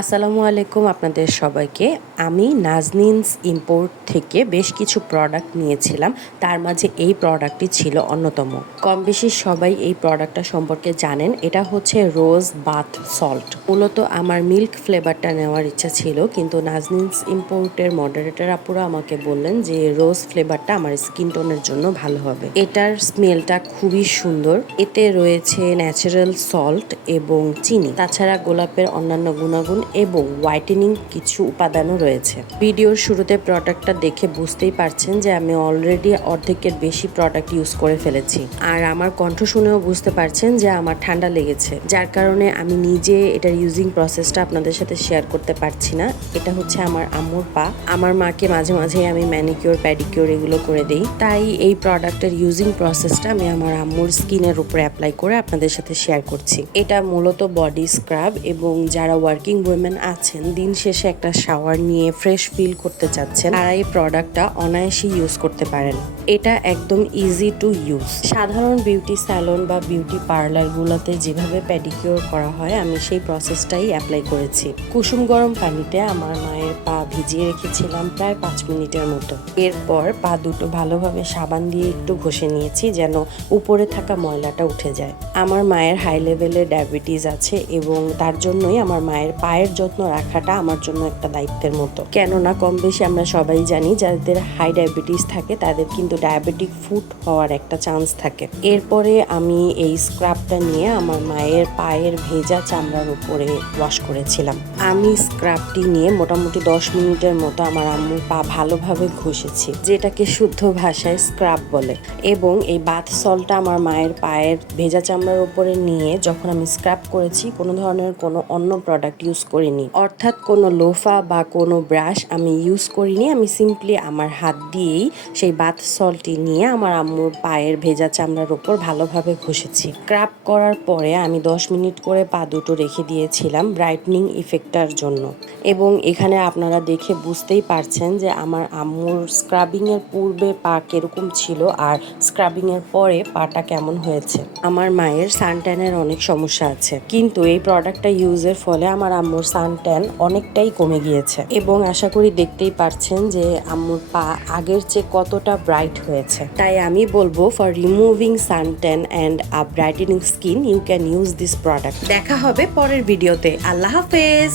আসসালামু আলাইকুম আপনাদের সবাইকে। আমি নাজনীনস ইম্পোর্ট থেকে বেশ কিছু প্রোডাক্ট নিয়েছিলাম, তার মাঝে এই প্রোডাক্টটি ছিল অন্যতম। কম বেশি সবাই এই প্রোডাক্টটা সম্পর্কে জানেন। এটা হচ্ছে রোজ বাথ সল্ট। মূলত আমার মিল্ক ফ্লেভারটা নেওয়ার ইচ্ছা ছিল, কিন্তু নাজনীনস ইম্পোর্টের মডারেটর আপুরা আমাকে বললেন যে রোজ ফ্লেভারটা আমার স্কিন টোনের জন্য ভালো হবে। এটার স্মেলটা খুবই সুন্দর, এতে রয়েছে ন্যাচারাল সল্ট এবং চিনি, তাছাড়া গোলাপের অন্যান্য গুণাগুণ এবং হোয়াইটেনিং কিছু উপাদানও রয়েছে। ভিডিওর শুরুতে প্রোডাক্টটা দেখে বুঝতেই পারছেন যে আমি অলরেডি অর্ধেকের বেশি প্রোডাক্ট ইউজ করে ফেলেছি, আর আমার কণ্ঠ শুনেও বুঝতে পারছেন যে আমার ঠান্ডা লেগেছে, যার কারণে আমি নিজে এটার ইউজিং প্রসেসটা আপনাদের সাথে শেয়ার করতে পারছি না। এটা হচ্ছে আমার আম্মুর পা। আমার মাকে মাঝে মাঝে আমি ম্যানিকিওর প্যাডিকিওর এগুলো করে দিই, তাই এই প্রোডাক্টের ইউজিং প্রসেসটা আমি আমার আম্মুর স্কিনের উপরে অ্যাপ্লাই করে আপনাদের সাথে শেয়ার করছি। এটা মূলত বডি স্ক্রাব, এবং যারা ওয়ার্কিং উইমেন আছেন, দিন শেষে একটা শাওয়ার নিয়ে ফ্রেশ ফিল করতে চাচ্ছেন, তারা এই প্রোডাক্টটা অনায়াসে ইউজ করতে পারেন। এটা একদম ইজি টু ইউজ। সাধারণ বিউটি স্যালন বা বিউটি পার্লারগুলোতে যেভাবে প্যাডিকিওর করা হয়, আমি সেই প্রসেসটাই অ্যাপ্লাই করেছি। কুসুম গরম পানিতে আমার মায়ের পা ভিজিয়ে রেখেছিলাম প্রায় 5 মিনিটের মতো। এরপর পা দুটো ভালোভাবে সাবান দিয়ে একটু ঘষে নিয়েছি, যেন উপরে থাকা ময়লাটা উঠে যায়। আমার মায়ের হাই লেভেলের ডায়াবেটিস আছে, এবং তার জন্যই আমার মায়ের পায়ের যত্ন রাখাটা আমার জন্য একটা দায়িত্বের মতো। কেননা কম বেশি আমরা সবাই জানি, যাদের হাই ডায়াবেটিস থাকে তাদের কিন্তু ডায়াবেটিক ফুট হওয়ার একটা চান্স থাকে। এরপরে আমি এই স্ক্রাবটা নিয়ে আমার মায়ের পায়ের ভেজা চামড়ার উপরে ওয়াশ করেছিলাম। আমি স্ক্রাবটি নিয়ে মোটামুটি 10 মিনিটের মতো আমার আম্মুর পা ভালোভাবে ঘষেছি, যেটাকে শুদ্ধ ভাষায় স্ক্রাব বলে। এবং এই বাথ সল্টটা আমার মায়ের পায়ের ভেজা চামড়ার উপরে নিয়ে যখন আমি স্ক্রাব করেছি, কোনো ধরনের কোনো অন্য প্রোডাক্ট ইউজ করিনি, অর্থাৎ কোনো লোফা বা কোনো ব্রাশ আমি ইউজ করিনি। আমি সিম্পলি আমার হাত দিয়েই সেই বাথ সল্টটি নিয়ে আমার আম্মুর পায়ের ভেজা চামড়ার উপর ভালোভাবে ঘষেছি। স্ক্রাব করার পরে আমি 10 মিনিট করে পা দুটো রেখে দিয়েছিলাম ব্রাইটনিং ইফেক্টটার জন্য। এবং এখানে আপনারা দেখে বুঝতেই পারছেন যে আমার আম্মুর স্ক্রাবিংয়ের পূর্বে পা কিরকম ছিল আর স্ক্রাবিংয়ের পরে পাটা কেমন হয়েছে। আমার মায়ের সানট্যানের অনেক সমস্যা আছে, কিন্তু এই প্রোডাক্টটা ইউজের ফলে আমার আম্মুর সানট্যান অনেকটাই কমে গিয়েছে। এবং আশা করি দেখতেই পারছেন যে আম্মুর পা আগের চেয়ে কতটা ব্রাইট হয়েছে। তাই আমি বলবো, for removing suntan and a brightening skin, you can use this product. দেখা হবে পরের ভিডিওতে। আল্লাহ হাফেজ।